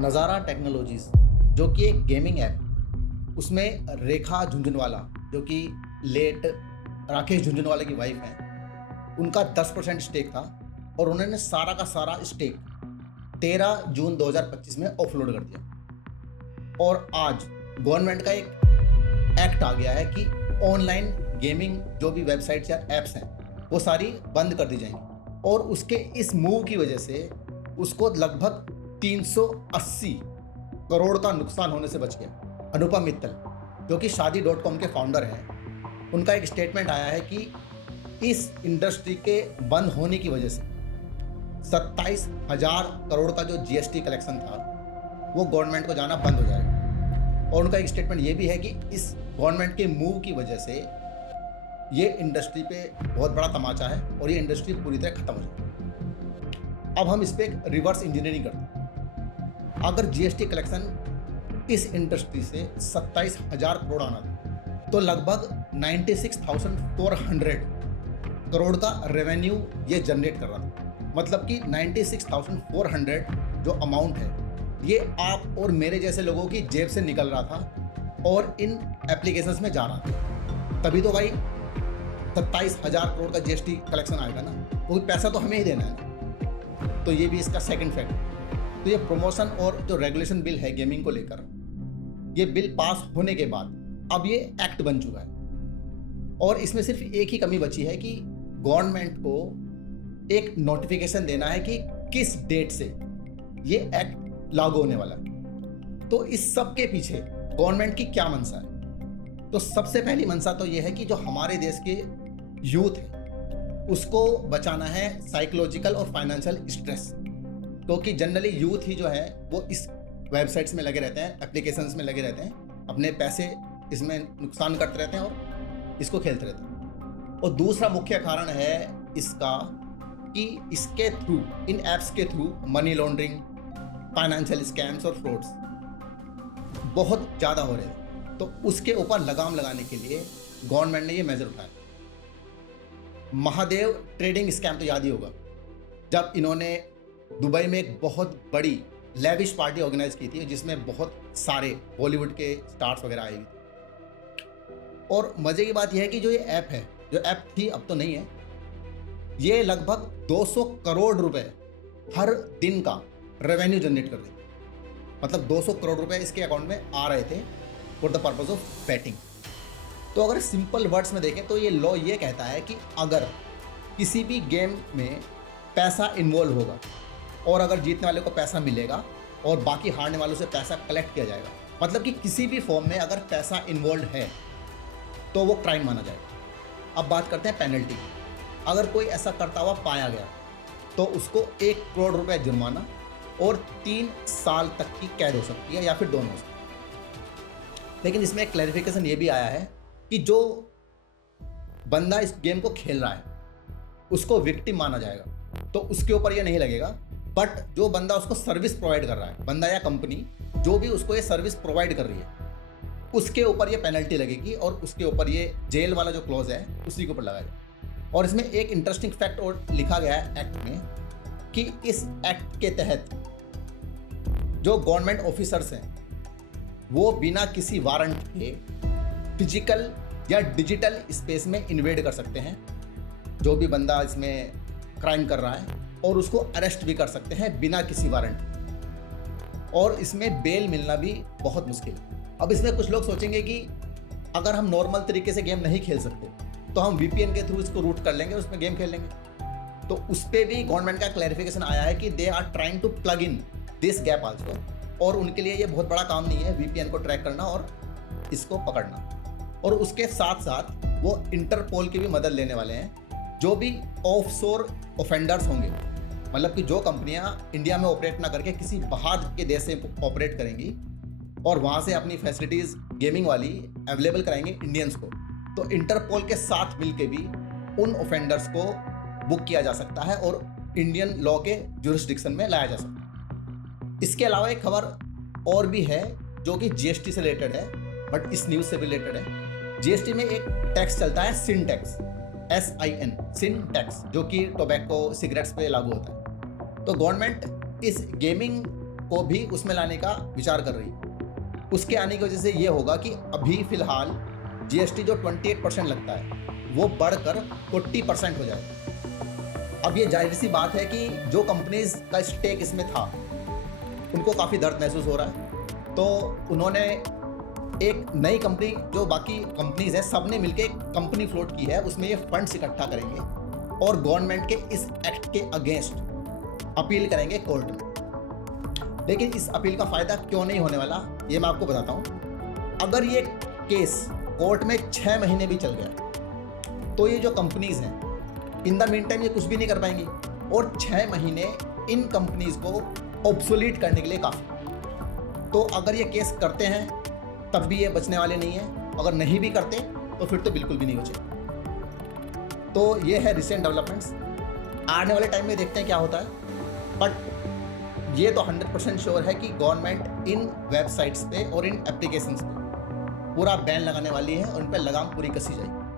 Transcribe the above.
नज़ारा टेक्नोलॉजीज़ जो कि एक गेमिंग ऐप, उसमें रेखा झुंझुनवाला जो कि लेट राकेश झुंझुनवाला की वाइफ हैं, उनका 10% स्टेक था और उन्होंने सारा का सारा स्टेक 13 जून 2025 में ऑफलोड कर दिया। और आज गवर्नमेंट का एक एक्ट आ गया है कि ऑनलाइन गेमिंग जो भी वेबसाइट्स या ऐप्स हैं वो सारी बंद कर दी जाएंगी। और उसके इस मूव की वजह से उसको लगभग 380 करोड़ का नुकसान होने से बच गया। अनुपम मित्तल जो कि शादी.com के फाउंडर हैं, उनका एक स्टेटमेंट आया है कि इस इंडस्ट्री के बंद होने की वजह से 27,000 करोड़ का जो जीएसटी कलेक्शन था वो गवर्नमेंट को जाना बंद हो जाएगा। और उनका एक स्टेटमेंट ये भी है कि इस गवर्नमेंट के मूव की वजह से ये इंडस्ट्री पे बहुत बड़ा तमाचा है और ये इंडस्ट्री पूरी तरह खत्म हो जाएगी। अब हम इस पर एक रिवर्स इंजीनियरिंग करते हैं। अगर जीएसटी कलेक्शन इस इंडस्ट्री से 27,000 करोड़ आना था तो लगभग 96,400 करोड़ का रेवेन्यू ये जनरेट कर रहा था। मतलब कि 96,400 जो अमाउंट है ये आप और मेरे जैसे लोगों की जेब से निकल रहा था और इन एप्लीकेशंस में जा रहा था। तभी तो भाई 27,000 करोड़ का जीएसटी कलेक्शन आएगा ना, क्योंकि पैसा तो हमें ही देना है। तो ये भी इसका सेकंड फैक्ट। तो ये प्रमोशन और जो रेगुलेशन बिल है गेमिंग को लेकर, ये बिल पास होने के बाद अब ये एक्ट बन चुका है और इसमें सिर्फ एक ही कमी बची है कि गवर्नमेंट को एक नोटिफिकेशन देना है कि किस डेट से ये एक्ट लागू होने वाला है। तो इस सब के पीछे गवर्नमेंट की क्या मंशा है? तो सबसे पहली मंशा तो ये है कि जो हमारे देश के यूथ है उसको बचाना है साइकोलॉजिकल और फाइनेंशियल स्ट्रेस। क्योंकि जनरली यूथ ही जो है वो इस वेबसाइट्स में लगे रहते हैं, एप्लीकेशंस में लगे रहते हैं, अपने पैसे इसमें नुकसान करते रहते हैं और इसको खेलते रहते हैं। और दूसरा मुख्य कारण है इसका कि इसके थ्रू, इन ऐप्स के through money laundering, financial scams और फ्रॉड्स बहुत ज़्यादा हो रहे हैं। तो उसके ऊपर लगाम लगाने के लिए गवर्नमेंट ने ये मेजर उठाया। महादेव ट्रेडिंग स्कैम तो याद ही होगा, जब इन्होंने दुबई में एक बहुत बड़ी लेविश पार्टी ऑर्गेनाइज की थी जिसमें बहुत सारे बॉलीवुड के स्टार्स वगैरह आए हुए थे। और मज़े की बात यह है कि जो ये ऐप है, जो ऐप थी अब तो नहीं है, ये लगभग 200 करोड़ रुपए हर दिन का रेवेन्यू जनरेट कर रही थी। मतलब 200 करोड़ रुपए इसके अकाउंट में आ रहे थे for the purpose of batting. तो अगर सिंपल वर्ड्स में देखें तो ये लॉ ये कहता है कि अगर किसी भी गेम में पैसा इन्वॉल्व होगा और अगर जीतने वाले को पैसा मिलेगा और बाकी हारने वालों से पैसा कलेक्ट किया जाएगा, मतलब कि किसी भी फॉर्म में अगर पैसा इन्वॉल्व है तो वो क्राइम माना जाएगा। अब बात करते हैं पेनल्टी। अगर कोई ऐसा करता हुआ पाया गया तो उसको 1 करोड़ रुपए जुर्माना और 3 साल तक की कैद हो सकती है या फिर दोनों हो सकती है। लेकिन इसमें एक क्लैरिफिकेशन ये भी आया है कि जो बंदा इस गेम को खेल रहा है उसको विक्टिम माना जाएगा, तो उसके ऊपर ये नहीं लगेगा। बट जो बंदा उसको सर्विस प्रोवाइड कर रहा है, बंदा या कंपनी जो भी उसको ये सर्विस प्रोवाइड कर रही है, उसके ऊपर ये पेनल्टी लगेगी और उसके ऊपर ये जेल वाला जो क्लॉज है उसी के ऊपर लगाएगा। और इसमें एक इंटरेस्टिंग फैक्ट और लिखा गया है एक्ट में कि इस एक्ट के तहत जो गवर्नमेंट ऑफिसर्स हैं वो बिना किसी वारंट के फिजिकल या डिजिटल स्पेस में इन्वेड कर सकते हैं जो भी बंदा इसमें क्राइम कर रहा है, और उसको अरेस्ट भी कर सकते हैं बिना किसी वारंट। और इसमें बेल मिलना भी बहुत मुश्किल है। अब इसमें कुछ लोग सोचेंगे कि अगर हम नॉर्मल तरीके से गेम नहीं खेल सकते तो हम वीपीएन के थ्रू इसको रूट कर लेंगे और उसमें गेम खेल लेंगे। तो उस पर भी गवर्नमेंट का क्लैरिफिकेशन आया है कि they are trying to plug in this gap also. और उनके लिए ये बहुत बड़ा काम नहीं है वीपीएन को ट्रैक करना और इसको पकड़ना। और उसके साथ साथ वो इंटरपोल की भी मदद लेने वाले हैं। जो भी ऑफशोर ऑफेंडर्स होंगे, मतलब कि जो कंपनियां इंडिया में ऑपरेट ना करके किसी बाहर के देश से ऑपरेट करेंगी और वहाँ से अपनी फैसिलिटीज़ गेमिंग वाली अवेलेबल कराएंगे इंडियंस को, तो इंटरपोल के साथ मिलके भी उन ऑफेंडर्स को बुक किया जा सकता है और इंडियन लॉ के जुरिस्डिक्शन में लाया जा सकता है। इसके अलावा एक खबर और भी है जो कि जीएसटी से रिलेटेड है, बट इस न्यूज़ से भी रिलेटेड है। जीएसटी में एक टैक्स चलता है सिन टैक्स, SIN, सिन टैक्स, जो कि टोबैको सिगरेट्स पे लागू होता है। तो गवर्नमेंट इस गेमिंग को भी उसमें लाने का विचार कर रही है। उसके आने की वजह से ये होगा कि अभी फ़िलहाल जीएसटी जो 28% लगता है वो बढ़कर 40% हो जाएगा। अब ये जाहिर सी बात है कि जो कंपनीज का स्टेक इसमें था उनको काफ़ी दर्द महसूस हो रहा है, तो उन्होंने एक नई कंपनी, जो बाकी कंपनीज हैं सब ने मिलकर एक कंपनी फ्लोट की है, उसमें ये फंड्स इकट्ठा करेंगे और गवर्नमेंट के इस एक्ट के अगेंस्ट अपील करेंगे कोर्ट में। लेकिन इस अपील का फ़ायदा क्यों नहीं होने वाला ये मैं आपको बताता हूँ। अगर ये केस कोर्ट में 6 महीने भी चल गया तो ये जो कंपनीज हैं इन द मीन टाइम ये कुछ भी नहीं कर पाएंगी, और 6 महीने इन कंपनीज को ऑब्सोलीट करने के लिए काफ़ी। तो अगर ये केस करते हैं तब भी ये बचने वाले नहीं हैं, अगर नहीं भी करते तो फिर तो बिल्कुल भी नहीं बचे। तो ये है रिसेंट डेवलपमेंट्स। आने वाले टाइम में देखते हैं क्या होता है, बट ये तो 100% श्योर है कि गवर्नमेंट इन वेबसाइट्स पे और इन एप्लीकेशंस पे पूरा बैन लगाने वाली है और इन पर लगाम पूरी कसी जाएगी।